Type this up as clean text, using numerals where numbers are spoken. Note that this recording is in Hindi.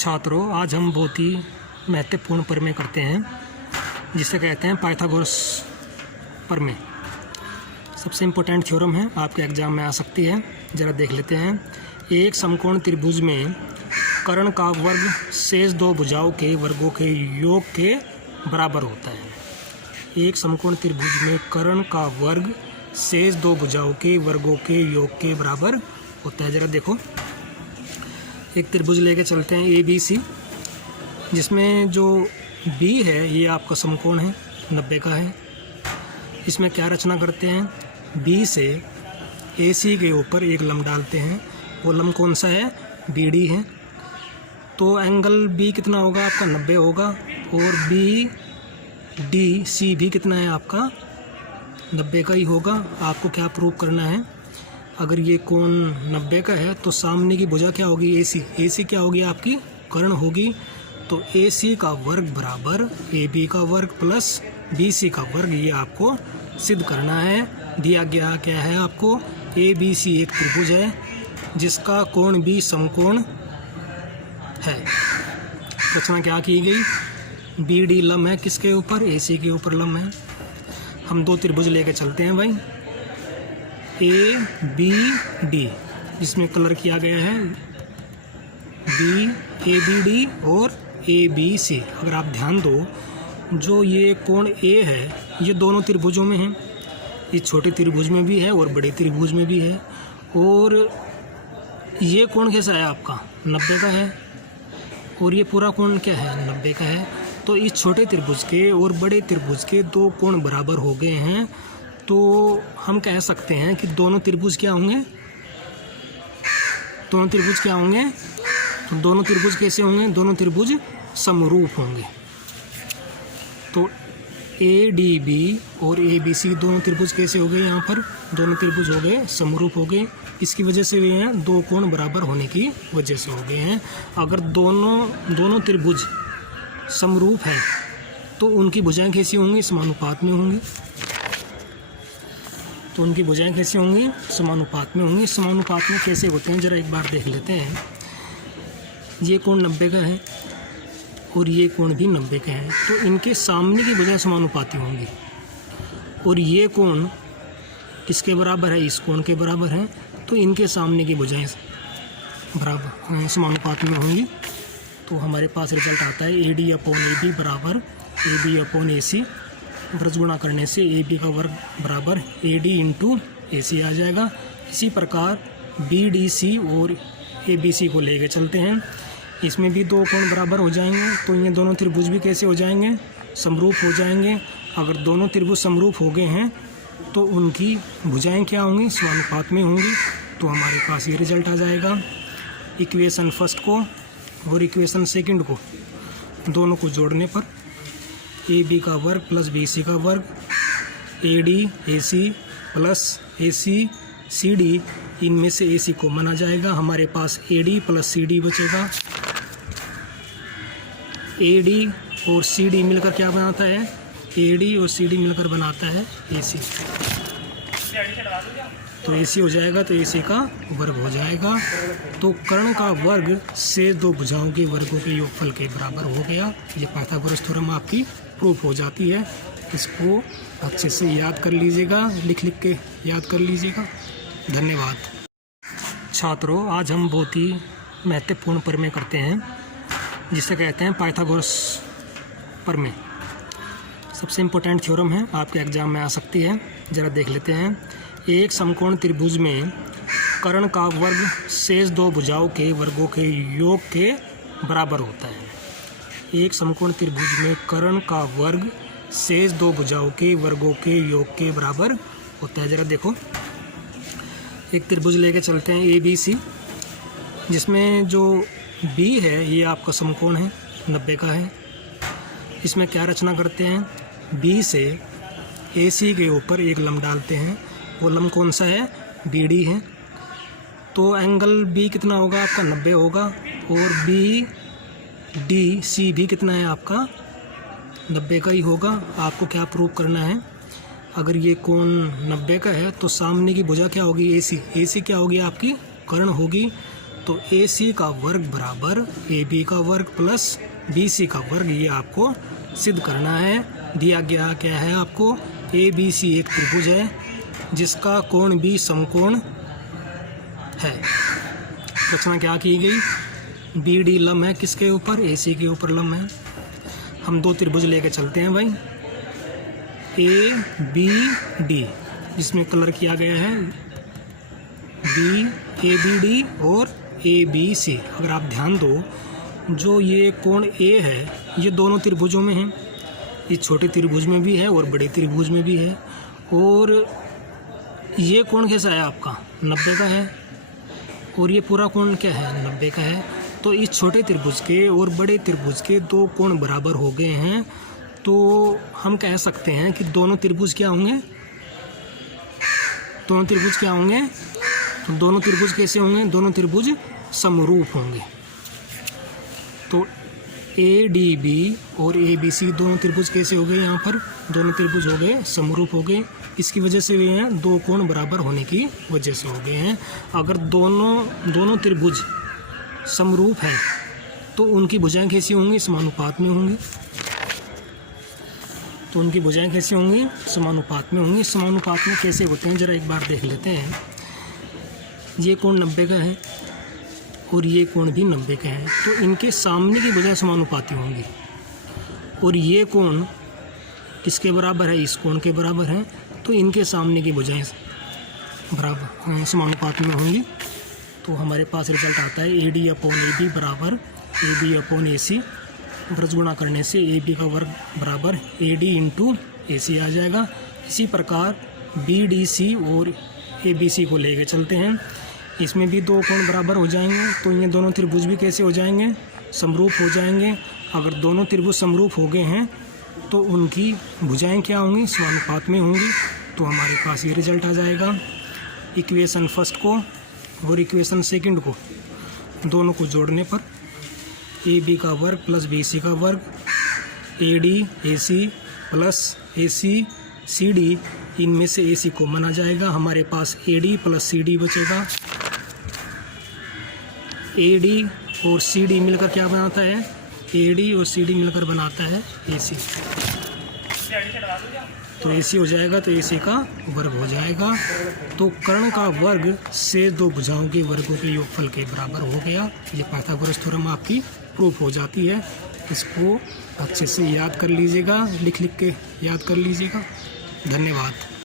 छात्रों, आज हम बहुत ही महत्वपूर्ण प्रमेय करते हैं जिसे कहते हैं पाइथागोरस प्रमेय। सबसे इम्पोर्टेंट थ्योरम है, आपके एग्जाम में आ सकती है। ज़रा देख लेते हैं। एक समकोण त्रिभुज में कर्ण का वर्ग शेष दो भुजाओं के वर्गों के योग के बराबर होता है। एक समकोण त्रिभुज में कर्ण का वर्ग शेष दो भुजाओं के वर्गों के योग के बराबर होता है। ज़रा देखो, एक त्रिभुज लेके चलते हैं ए बी सी, जिसमें जो बी है ये आपका समकोण है, 90 का है। इसमें क्या रचना करते हैं, बी से ए सी के ऊपर एक लंब डालते हैं। वो लंब कौन सा है, बी डी है। तो एंगल बी कितना होगा आपका, 90 होगा। और बी डी सी भी कितना है आपका, 90 का ही होगा। आपको क्या प्रूव करना है, अगर ये कोण 90 का है तो सामने की भुजा क्या होगी, ए सी क्या होगी आपकी, कर्ण होगी। तो ए सी का वर्ग बराबर ए बी का वर्ग प्लस बी सी का वर्ग, ये आपको सिद्ध करना है। दिया गया क्या है आपको, ए बी सी एक त्रिभुज है जिसका कोण भी समकोण है। रचना क्या की गई, बी डी लंब है किसके ऊपर, ए सी के ऊपर लंब है। हम दो त्रिभुज लेके चलते हैं भाई, ए बी डी, जिसमें कलर किया गया है बी ए बी डी और ए बी सी। अगर आप ध्यान दो, जो ये कोण ए है ये दोनों त्रिभुजों में है। ये छोटे त्रिभुज में भी है और बड़े त्रिभुज में भी है। और ये कोण कैसा है आपका, 90 का है। और ये पूरा कोण क्या है, 90 का है। तो इस छोटे त्रिभुज के और बड़े त्रिभुज के दो कोण बराबर हो गए हैं। तो हम कह सकते हैं कि दोनों त्रिभुज क्या होंगे, दोनों त्रिभुज क्या होंगे, तो दोनों त्रिभुज कैसे होंगे, दोनों त्रिभुज समरूप होंगे। तो ए डी बी और ए बी सी दोनों त्रिभुज कैसे हो गए, यहाँ पर दोनों त्रिभुज हो गए समरूप हो गए। इसकी वजह से ये हैं, दो कोण बराबर होने की वजह से हो गए हैं। अगर दोनों त्रिभुज समरूप हैं तो उनकी भुजाएं कैसी होंगी, समानुपात में होंगी। तो उनकी भुजाएं कैसी होंगी, समानुपात में होंगी। समानुपात में कैसे होते हैं, ज़रा एक बार देख लेते हैं। ये कोण 90 का है और ये कोण भी 90 का है, तो इनके सामने की भुजाएं समानुपाती होंगी। और ये कोण किसके बराबर है, इस कोण के बराबर है। तो इनके सामने की भुजाएं बराबर समानुपात में होंगी। तो हमारे पास रिजल्ट आता है A D upon A B बराबर ए बी अपॉन ए सी। वर्ग गुणा करने से ए बी का वर्ग बराबर ए डी इंटू ए सी आ जाएगा। इसी प्रकार बी डी सी और ए बी सी को लेके चलते हैं। इसमें भी दो कोण बराबर हो जाएंगे, तो ये दोनों त्रिभुज भी कैसे हो जाएंगे, समरूप हो जाएंगे। अगर दोनों त्रिभुज समरूप हो गए हैं तो उनकी भुजाएं क्या होंगी, समानुपात में होंगी। तो हमारे पास ये रिजल्ट आ जाएगा। इक्वेशन फर्स्ट को और इक्वेशन सेकंड को दोनों को जोड़ने पर ए बी का वर्ग प्लस बी सी का वर्ग A D A C plus A C C D, इनमें से ए सी कॉमन आ जाएगा। हमारे पास A D plus C D बचेगा। ए डी और सी डी मिलकर क्या बनाता है, ए डी और सी डी मिलकर बनाता है ए सी। तो ए सी हो जाएगा, तो ए सी का वर्ग हो जाएगा। तो कर्ण का वर्ग से दो भुजाओं के वर्गों के योगफल के बराबर हो गया। ये पाइथागोरस थ्योरम आपकी प्रूफ हो जाती है। इसको अच्छे से याद कर लीजिएगा, लिख के याद कर लीजिएगा। धन्यवाद। छात्रों, आज हम बहुत ही महत्वपूर्ण प्रमेय करते हैं जिसे कहते हैं पाइथागोरस प्रमेय। सबसे इम्पोर्टेंट थ्योरम है, आपके एग्जाम में आ सकती है। ज़रा देख लेते हैं। एक समकोण त्रिभुज में कर्ण का वर्ग शेष दो भुजाओं के वर्गों के योग के बराबर होता है। एक समकोण त्रिभुज में कर्ण का वर्ग शेष दो भुजाओं के वर्गों के योग के बराबर होता है। ज़रा देखो, एक त्रिभुज लेके चलते हैं ए बी सी, जिसमें जो बी है ये आपका समकोण है, 90 का है। इसमें क्या रचना करते हैं, बी से ए सी के ऊपर एक लंब डालते हैं। वो लंब कौन सा है, बी डी है। तो एंगल बी कितना होगा आपका, 90 होगा। और बी डी सी भी कितना है आपका, 90 का ही होगा। आपको क्या प्रूव करना है, अगर ये कोण 90 का है तो सामने की भुजा क्या होगी, ए सी क्या होगी आपकी, कर्ण होगी। तो AC का वर्ग बराबर AB का वर्ग प्लस BC का वर्ग, ये आपको सिद्ध करना है। दिया गया क्या है आपको, ABC एक त्रिभुज है जिसका कोण भी समकोण है। रचना क्या की गई, BD लंब है किसके ऊपर, AC के ऊपर लंब है। हम दो त्रिभुज लेके चलते हैं भाई, ABD, जिसमें कलर किया गया है ABD और ABC। अगर आप ध्यान दो, जो ये कोण A है ये दोनों त्रिभुजों में है, ये छोटे त्रिभुज में भी है और बड़े त्रिभुज में भी है। और ये कोण कैसा है आपका, 90 का है, और ये पूरा कोण क्या है, 90 का है। तो इस छोटे त्रिभुज के और बड़े त्रिभुज के दो कोण बराबर हो गए हैं। तो हम कह सकते हैं कि दोनों त्रिभुज क्या होंगे, दोनों त्रिभुज क्या होंगे, तो दोनों त्रिभुज कैसे होंगे, दोनों त्रिभुज समरूप होंगे। तो ADB और ABC दोनों त्रिभुज कैसे हो गए, यहाँ पर दोनों त्रिभुज हो गए समरूप हो गए। इसकी वजह से वे हैं दो कोण बराबर होने की वजह से हो गए हैं। अगर दोनों त्रिभुज समरूप हैं तो उनकी भुजाएं कैसी होंगी, समानुपात में होंगी। तो उनकी भुजाएं कैसी होंगी, समानुपात में होंगी। समानुपात में कैसे होते हैं जरा एक बार देख लेते हैं। ये कोण 90 का है और ये कोण भी 90 का है, तो इनके सामने की भुजाएं समानुपाती होंगी। और ये कोण किसके बराबर है, इस कोण के बराबर है, तो इनके सामने की भुजाएं बराबर समानुपात में होंगी। तो हमारे पास रिजल्ट आता है AD/AB बराबर AB/AC। ब्रज गुणा करने से AB का वर्ग बराबर AD × AC आ जाएगा। इसी प्रकार BDC और ABC को लेके चलते हैं, इसमें भी दो कोण बराबर हो जाएंगे। तो ये दोनों त्रिभुज भी कैसे हो जाएंगे, समरूप हो जाएंगे। अगर दोनों त्रिभुज समरूप हो गए हैं तो उनकी भुजाएं क्या होंगी, समानुपात में होंगी। तो हमारे पास ये रिजल्ट आ जाएगा। इक्वेशन फर्स्ट को और इक्वेशन सेकंड को दोनों को जोड़ने पर AB का वर्ग प्लस BC का वर्ग AD/AC प्लस AC/CD, इनमें से AC कॉमन आ जाएगा। हमारे पास AD प्लस CD बचेगा। AD और CD मिलकर क्या बनाता है, AD और CD मिलकर बनाता है AC। तो AC हो जाएगा, तो AC का वर्ग हो जाएगा। तो कर्ण का वर्ग से दो भुजाओं के वर्गों के योगफल के बराबर हो गया। ये पाइथागोरस थ्योरम आपकी प्रूफ हो जाती है। इसको अच्छे से याद कर लीजिएगा, लिख लिख के याद कर लीजिएगा। धन्यवाद।